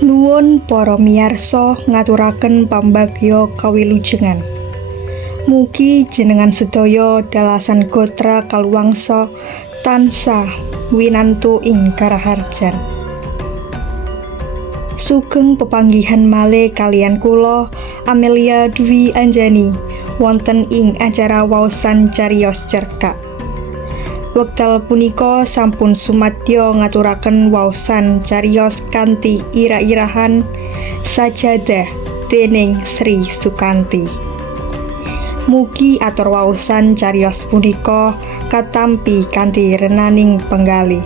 Nuwun para miyarsa ngaturaken pambagya kawilujengan. Mugi jenengan sedaya dalasan gotra kaluwangsa tansah winantu ing karaharjan. Sugeng pepanggihan malih kaliyan kula Amelia Dwi Anjani wonten ing acara waosan cariyos cerkak. Wekdal punika sampun sumadya ngaturaken waosan cariyos kanthi ira-irahan Sajadah déning Sri Sukanti. Mugi atur waosan cariyos punika katampi kanthi renaning penggalih.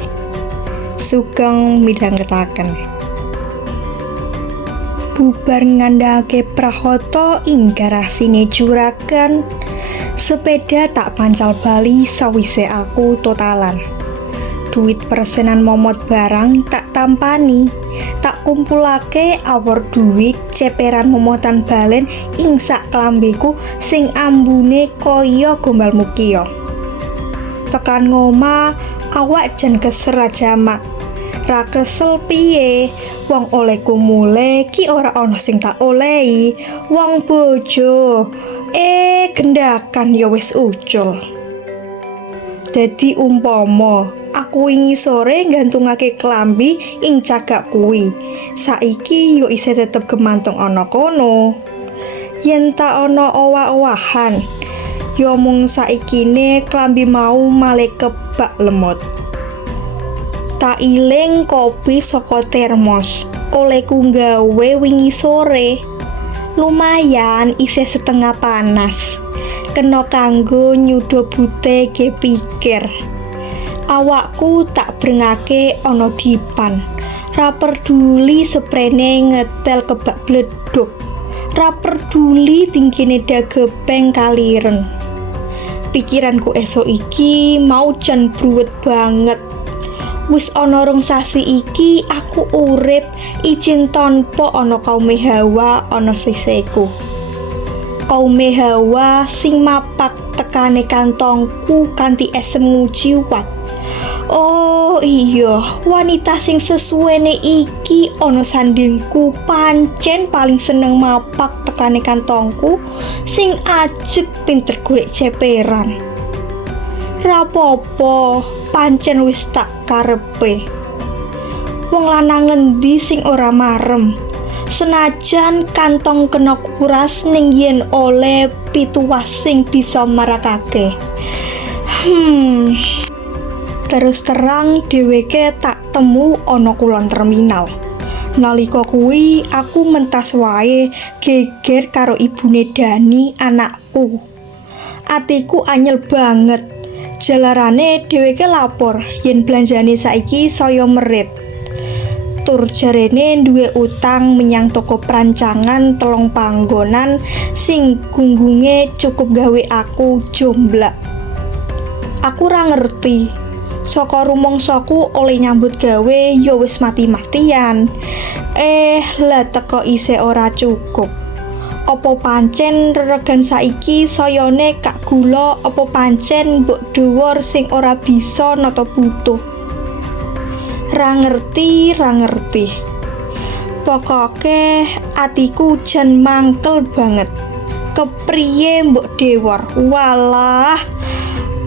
Sugeng midhangetaken. Bubar ngandhakake prahata ing garasine juragan, sepeda tak pancal bali sawise aku totalan. Duit persenan momot barang tak tampani, tak kumpulake awor duit ceperan momotan balen ing sak klambiku sing ambune kaya gombal mukia. Tekan ngomah awak jan keserat jamak. Ra kesel piye, wong olehku mule ki ora ana sing tak olehi, wong bojo. Gendakan ya wis ucul. Dadi umpama aku wingi sore nggantungake klambi ing cagak kuwi, saiki yo isih tetep gemantung ana kono. Yen tak ana owah-owahan, yo mung saikine klambi mau malih kebak lemot. Tak iling kopi saka termos olehku nggawe wingi sore. Lumayan isih setengah panas, kena kanggo nyuda bute ge pikir. Awakku tak brengake ana dipan, ra peduli sprene ngetel kebak bleduk, ra peduli tingkine dagepeng kaliren. Pikiranku esok iki mau jan bruwet banget. Wis ana rong sasi iki aku urip ijin tanpa ana kaum Hawa ana siseku. Kaum Hawa sing mapak tekane kantongku kanthi esem ngujiwat. Oh iya, wanita sing sesuwene iki ana sandingku pancen paling seneng mapak tekane kantongku sing ajeg pinter golek ceperan. Rapopo, pancen wis tak karepe. Wong lanang ngendi sing ora marem, senajan kantong kena kuras ning yen oleh pituwas sing bisa marakake. Terus terang dheweke tak temu ana kulon terminal. Nalika kuwi aku mentas wae geger karo ibune Dani anakku. Atiku anyel banget. Jalarane dheweke lapor yen belanjane saiki saya merit. Tur jarene duwe utang menyang toko perancangan 3 panggonan sing gunggunge cukup gawe aku jomblak. Aku ra ngerti. Saka rumangsaku oleh nyambut gawe ya wis mati-matian. Lah teko isih ora cukup. Apa pancen reregan saiki sayane kak gula, apa pancen mbok dhuwur sing ora bisa nata butuh. Ra ngerti. Pokoke atiku jan mangkel banget. Kepriye mbok dhewor? Walah.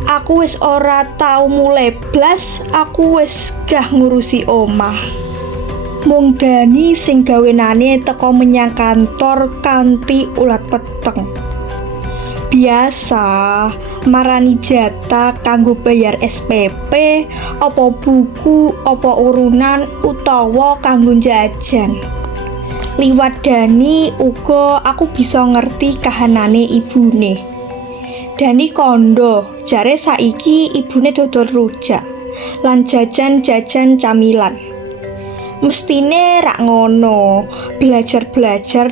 Aku wis ora tau mulai blas, aku wis gah ngurusi omah. Mung Dani sing gawenane teko menyang kantor kanthi ulat peteng. Biasa marani jatah kanggo bayar SPP, apa buku, apa urunan utawa kanggo jajan. Liwat Dani uga aku bisa ngerti kahanane ibune. Dani kondo, jare saiki ibune dodol rujak lan jajan-jajan camilan. Mestine rak ngono, belajar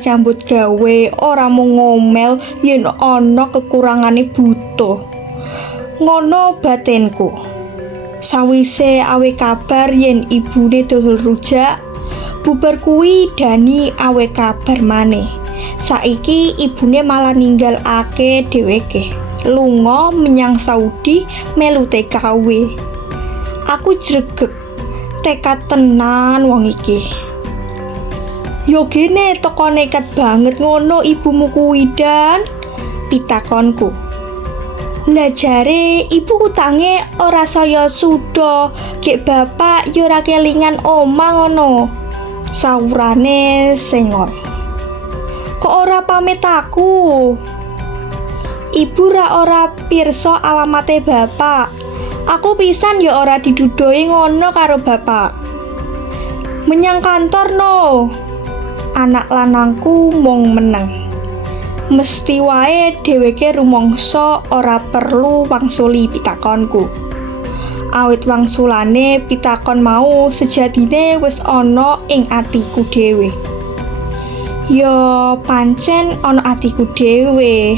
nyambut gawe ora mung ngomel yen ana kekurangane butuh. Ngono batinku. Sawise awe kabar yen ibune dodol rujak, bubar kuwi Dani awe kabar maneh. Saiki ibune malah ninggalake dheweke, lunga menyang Saudi melu TKW. Aku jregeg. Tekad tenan wong iki. Yo gene teko nekat banget ngono ibumu kuwi Dan, pitakonku. Lah jare ibu utange ora saya suda, gek bapak yo ora kelingan omah ngono. Saurane Sengol. Kok ora pamit aku? Ibu ora pirsa alamate bapak. Aku pisan yo ora didudoi ngono karo bapak. Menyang kantor no. Anak lanangku mung meneng. Mesti wae dheweke rumangsa ora perlu wangsuli pitakonku. Awit wangsulane pitakon mau sejatine wis ana ing atiku dhewe. Yo pancen ana atiku dhewe.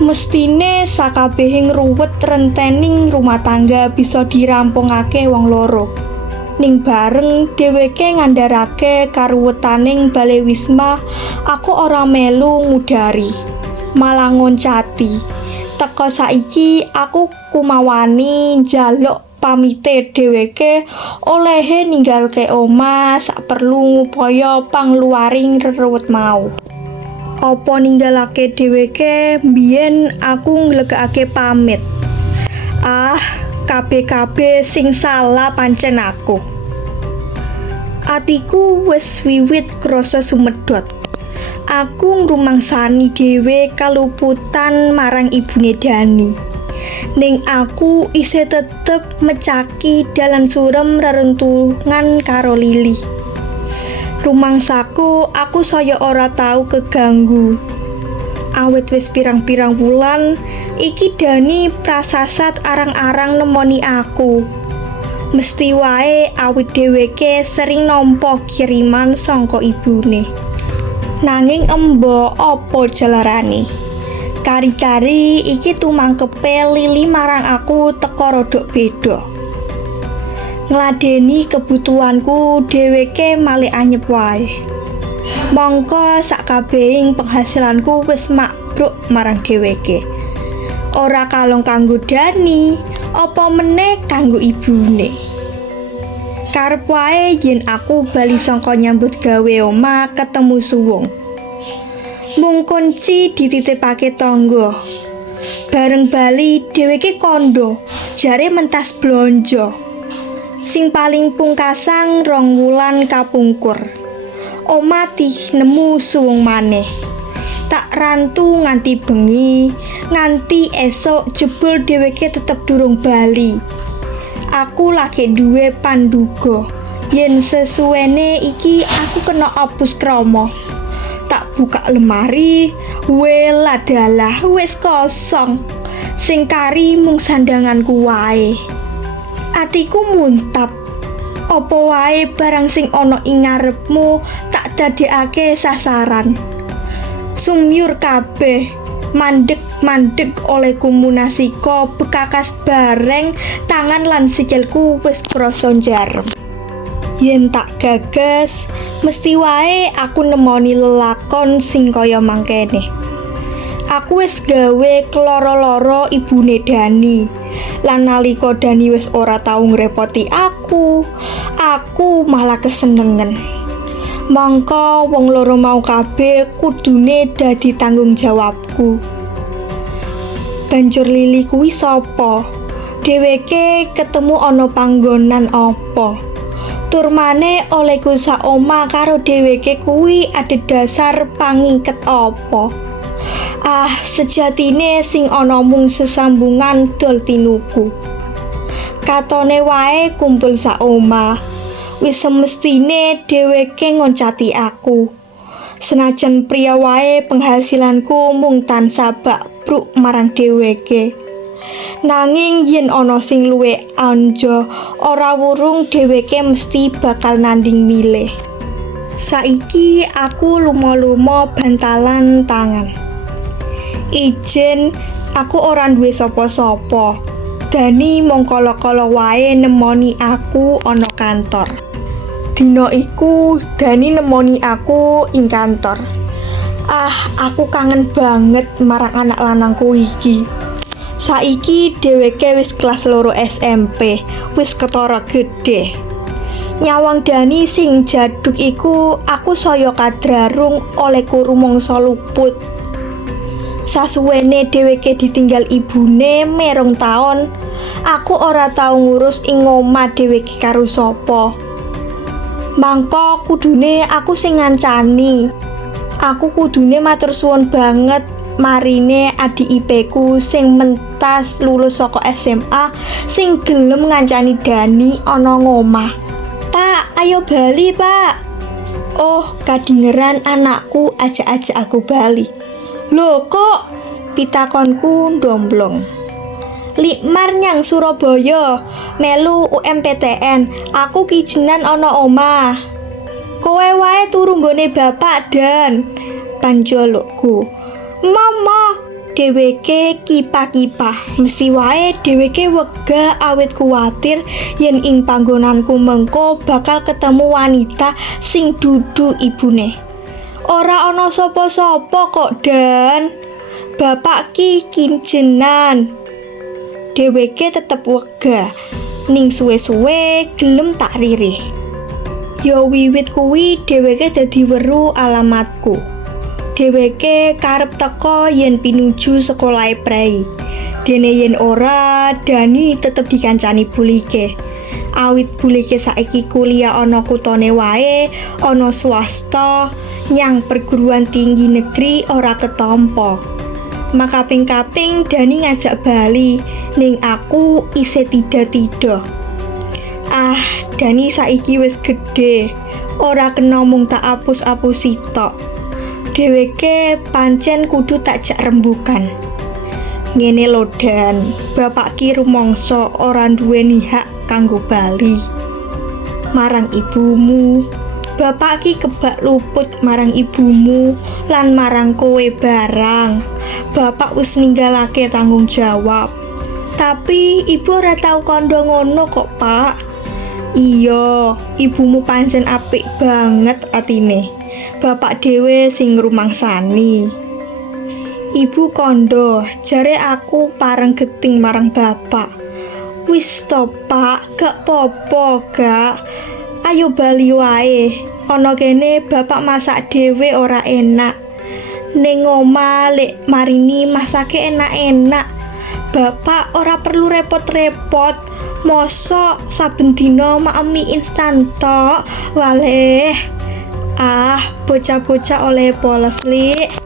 Mestine sakabehing ruwet rentening rumah tangga bisa dirampungake wong loro. Ning bareng dheweke ngandharake karuwetaning Bale Wisma, aku ora melu ngudari, malah ngoncati. Teko saiki aku kumawani njaluk pamite dheweke olehe ninggalke omah sak perlu ngupaya pangluaring reruwet mau. Apa ninggalake dheweke mbiyen aku nglegakake pamit. Kabeh sing salah pancen aku. Atiku wis wiwit krasa sumedhot. Aku ngrumangsani dhewe kaluputan marang ibune Dani. Ning aku isih tetep mecaki dalan surem reruntungan karo Lili. Rumangsaku aku saya ora tau keganggu. Awit wis pirang-pirang wulan iki Dani prasasat arang-arang nemoni aku. Mesti wae awit dheweke sering nampa kiriman saka ibune. Nanging embo apa jelarane? Kari-kari iki tumangkepe Lili marang aku teko rodok beda. Ngladeni kebutuhanku dheweke malih anyep wae. Mongko sakabehing penghasilanku wis makbruk marang dheweke. Ora kalong kanggo Dani, apa meneh kanggo ibune. Karep wae yen aku bali saka nyambut gawe omah ketemu suwung. Mung kunci dititipake tangga. Bareng bali dheweke kandha, jare mentas blonjo. Sing paling pungkasang 2 wulan kapungkur. Omah nemu suwung maneh. Tak rantu nganti bengi, nganti esok jebul dheweke tetep durung bali. Aku lagi duwe panduga yen sesuwene iki aku kena apus krama. Tak buka lemari, weladalah wis kosong. Sing kari mung sandanganku wae. Atiku muntap. Apa wae barang sing ana ing ngarepmu tak dadekake sasaran. Sumyur kabeh, mandeg-mandeg olehku munasika bekakas bareng tangan lan sikilku wis krasa njarem. Yen tak gagas, mesti wae aku nemoni lelakon sing kaya mangkene. Aku wis gawe keloro-loro ibune Dani. Lan nalika Dani wis ora tau ngrepoti aku malah kesenengen. Mangka wong loro mau kabeh kudune dadi tanggung jawabku. Banjur Lili kuwi sapa? Dheweke ketemu ana panggonan apa? Turmane olehku sak omah karo dheweke kuwi adhedhasar pangiket apa? Sejatine sing ana mung sesambungan dol tinuku. Katone wae kumpul sak omah. Wis semestine dheweke ngoncati aku. Senajan priya wae penghasilanku mung tansah bakbruk marang dheweke. Nanging yen ana sing luwih anja, ora wurung dheweke mesti bakal nanding milih. Saiki aku lumo-lumo bantalan tangan. Ijen, aku ora duwe sapa-sapa. Dani mung kala-kala wae nemoni aku ana kantor. Dina iku Dani nemoni aku ing kantor. Aku kangen banget marang anak lanangku iki. Saiki dheweke wis kelas 2 SMP, wis ketara gedhe. Nyawang Dani sing jaduk iku aku saya kadrarung oleh rumangsa luput. Sasuwene dheweke ditinggal ibune merong taun, aku ora tau ngurus ing omah dheweke karo sapa. Mangka kudune aku sing ngancani. Aku kudune matur suwun banget marine adik IP-ku sing mentas lulus saka SMA sing gelem ngancani Dani ana ngomah. "Pak, ayo bali, Pak." Oh, kadingeran anakku ajak-ajak aku bali. "Lho kok?" pitakonku ndomblong. "Likmar nyang Surabaya, melu UMPTN. Aku kijenan ana omah." "Kowe wae turu nggone bapak Dan," panjalukku. "Mama," dheweke kipah-kipah. Mesti wae dheweke wegah awit kuwatir yen ing panggonanku mengko bakal ketemu wanita sing dudu ibune. "Ora ana sapa-sapa kok, Dan. Bapak ki kinjenan." Dheweke tetep wegah, ning suwe-suwe gelem tak ririh. Yo wiwit kuwi dheweke dadi weruh alamatku. Dheweke karep teko yen pinuju sekolahe prei. Dene yen ora, Dani tetep dikancani bulike. Awit bulike saiki kuliah ana kutone wae, ana swasta, nyang perguruan tinggi negeri ora ketampa. Makaping-kaping Dani ngajak bali, ning aku isih tidak-tidak. Ah, Dani saiki wis gedhe, ora kena mung tak apus-apusi tok. Dheweke pancen kudu tak jak rembugan. Ngene lho Dan, bapak ki rumangsa ora duweni hak kanggo bali marang ibumu. Bapak ki kebak luput marang ibumu lan marang kowe barang. Bapak wis ninggalake tanggung jawab. Tapi ibu ora tau kandha ngono kok, Pak. Iya, ibumu pancen apik banget atine. Bapak dhewe sing ngrumangsani. Ibu kondo, jare aku pareng geting marang bapak. Wis to, Pak, gak popo, gak. Ayo bali wae. Ana kene bapak masak dhewe ora enak. Ning omah lek marini masake enak-enak. Bapak ora perlu repot-repot. Mosok saben dina maem mie instan tok. Waleh. Ah, bocah-bocah oleh poles, Lik.